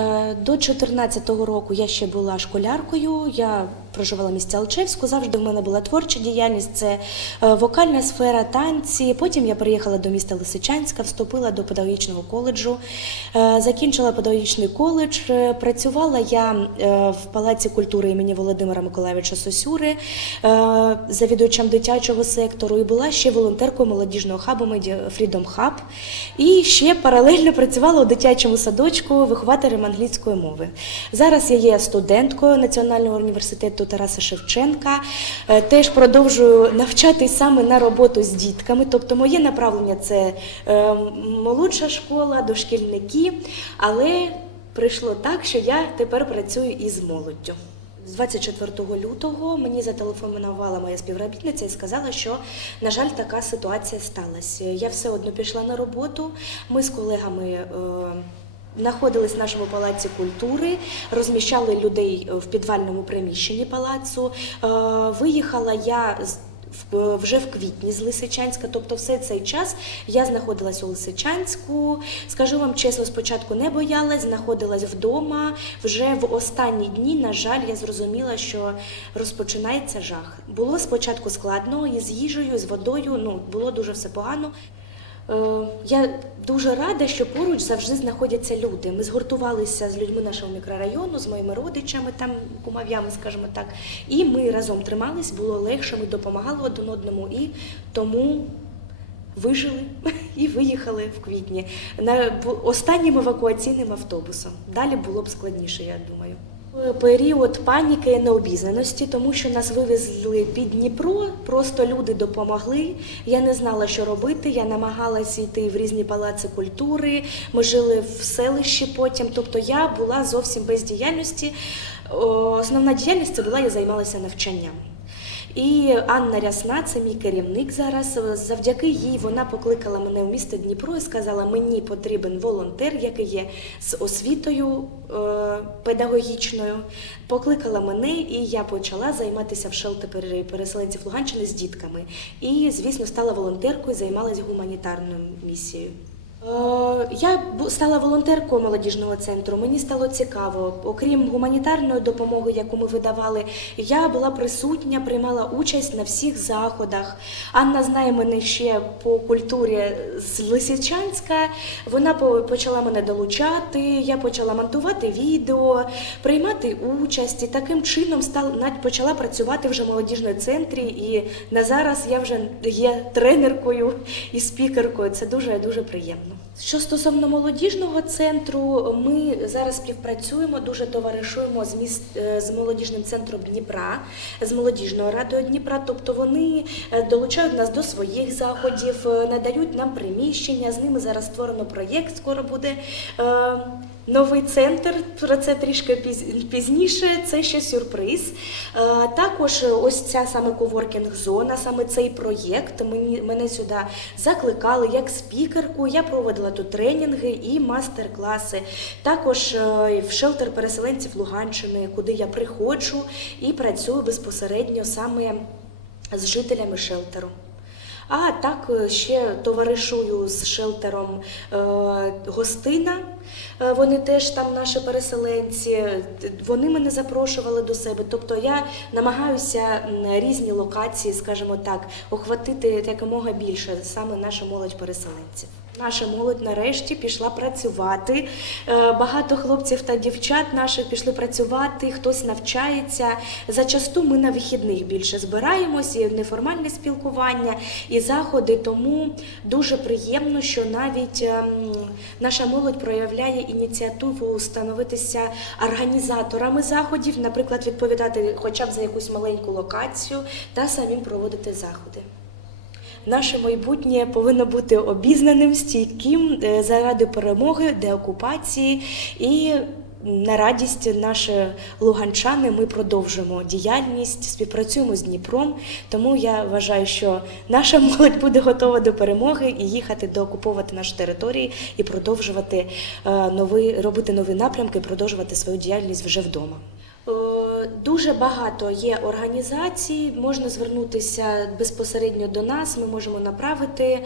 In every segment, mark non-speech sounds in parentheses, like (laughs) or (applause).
Е, До 2014 року я ще була школяркою. Я проживала в місті Алчевську. Завжди в мене була творча діяльність. Це е, вокальна сфера, танці. Потім я приїхала до міста Лисичанська, вступила до педагогічного коледжу, е, закінчила педагогічний коледж. Працювала я в Палаці культури імені Володимира Миколайовича Сосюри, завідувачем дитячого сектору, і була ще волонтеркою молодіжного хабу Freedom Hub. І ще паралельно працювала у дитячому садочку вихователем англійської мови. Зараз я є студенткою Національного університету Тараса Шевченка. Е, Теж продовжую навчатись саме на роботу з дітками. Тобто, моє направлення це е, молодша школа, дошкільники, але прийшло так, що я тепер працюю із молоддю. З 24 лютого мені зателефонувала моя співробітниця і сказала, що, на жаль, така ситуація сталася. Я все одно пішла на роботу. Ми з колегами. Е, Знаходились в нашому палаці культури, розміщали людей в підвальному приміщенні палацу. Е, Виїхала я з- вже в квітні з Лисичанська, тобто все цей час я знаходилась у Лисичанську. Скажу вам чесно, спочатку не боялась, знаходилась вдома. Вже в останні дні, на жаль, я зрозуміла, що розпочинається жах. Було спочатку складно і з їжею, і з водою. Ну було дуже все погано. Е, Я дуже рада, що поруч завжди знаходяться люди. Ми згуртувалися з людьми нашого мікрорайону, з моїми родичами, там кумов'ями, скажімо так. І ми разом тримались, було легше, ми допомагали один одному і тому вижили (laughs) і виїхали в квітні на останнім евакуаційним автобусом. Далі було б складніше, я думаю. Період паніки і необізнаності, тому що нас вивезли під Дніпро, просто люди допомогли. Я не знала, що робити. Я намагалася йти в різні палаци культури. Ми жили в селищі потім. Тобто я була зовсім без діяльності. Основна діяльність це була я займалася навчанням. І Анна Рясна, це мій керівник зараз. Завдяки їй вона покликала мене в місто Дніпро і сказала, мені потрібен волонтер, який є з освітою е, педагогічною. Покликала мене, і я почала займатися в шелтері переселенців Луганщини з дітками. І, звісно, стала волонтеркою, займалася гуманітарною місією. Е, Я стала волонтеркою молодіжного центру. Мені стало цікаво. Окрім гуманітарної допомоги, яку ми видавали, я була присутня, приймала участь на всіх заходах. Анна знає мене ще по культурі з Лисичанська. Вона почала мене долучати. Я почала монтувати відео, приймати участь. І таким чином стала почала працювати вже в молодіжному центрі. І на зараз я вже є тренеркою і спікеркою. Це дуже дуже приємно. Що стосовно молодіжного центру, ми зараз співпрацюємо, дуже товаришуємо з міст е, з молодіжним центром Дніпра, з молодіжною радою Дніпра. Тобто вони е, долучають нас до своїх заходів, е, надають нам приміщення. З ними зараз створено проєкт. Скоро буде. Новий центр, про це трішки пізніше, це ще сюрприз. Е, Також ось ця саме коворкінг-зона, саме цей проєкт. Мені, мене сюди закликали як спікерку. Я проводила тут тренінги і мастер-класи. Також е, в шелтер переселенців Луганщини, куди я приходжу і працюю безпосередньо саме з жителями шелтеру. А так е, ще товаришую з шелтером е, Гостина. Е, Вони теж там наші переселенці. Вони мене запрошували до себе. Тобто я намагаюся різні локації, скажімо так, охватити якомога більше саме нашу молодь переселенців. Наша молодь нарешті пішла працювати. Е, Багато хлопців та дівчат наших пішли працювати, хтось навчається. Зачасту ми на вихідних більше збираємось, і неформальне спілкування, і заходи. Тому дуже приємно, що навіть ем, наша молодь проявляє ініціативу становитися організаторами заходів, наприклад, відповідати хоча б за якусь маленьку локацію та самим проводити заходи. Наше майбутнє повинно бути обізнаним, стійким е, заради перемоги, деокупації і на радість наші луганчани ми продовжуємо діяльність, співпрацюємо з Дніпром. Тому я вважаю, що наша (laughs) молодь буде готова до перемоги і їхати доокуповувати наші території і продовжувати е, нові, робити нові напрямки, продовжувати свою діяльність вже вдома. Е, Дуже багато є організацій, можна звернутися безпосередньо до нас, ми можемо направити.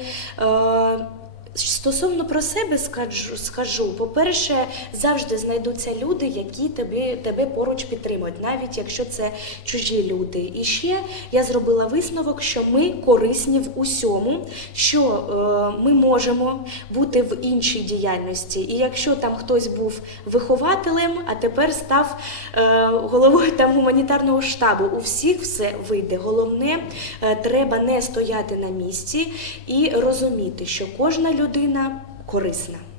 Стосовно про себе скажу, скажу. По-перше, завжди знайдуться люди, які тебе, тебе поруч підтримують, навіть якщо це чужі люди. І ще я зробила висновок, що ми корисні в усьому, що е, ми можемо бути в іншій діяльності. І якщо там хтось був вихователем, а тепер став е, головою там гуманітарного штабу, у всіх все вийде. Головне, е, треба не стояти на місці і розуміти, що кожна людина корисна.